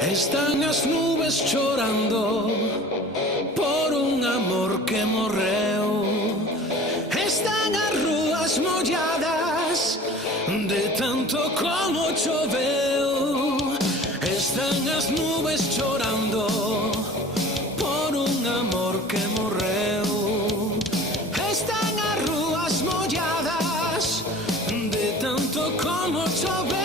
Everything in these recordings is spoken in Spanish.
Están as nubes chorando por un amor que morreu. Están as rúas molladas de tanto como choveu. Están as nubes chorando por un amor que morreu. Están as rúas molladas de tanto como choveu.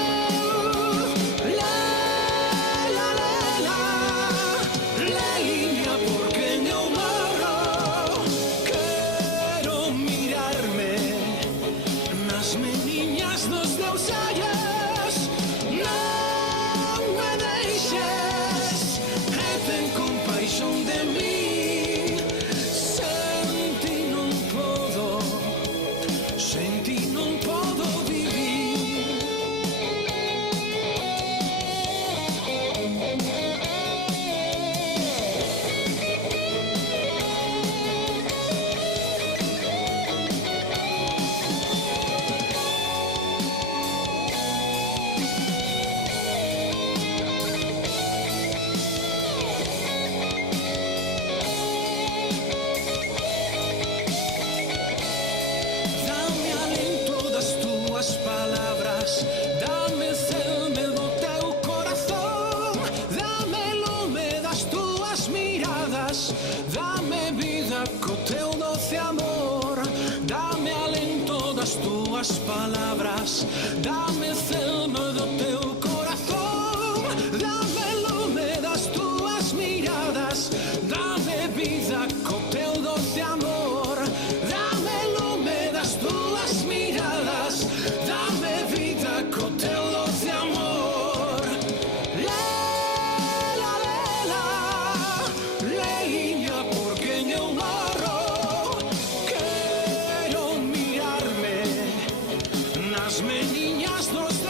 Dame celme do teu corazón, dame lume das túas miradas, dame vida co teu doce amor, dame alento das túas palabras, dame celme do teu corazón, dame lume das túas miradas, dame vida co teu doce amor, dame lume das túas miradas, dame vida co teu doce amor. Leiña por quen eu morro, quero mirarme nas meniñas dos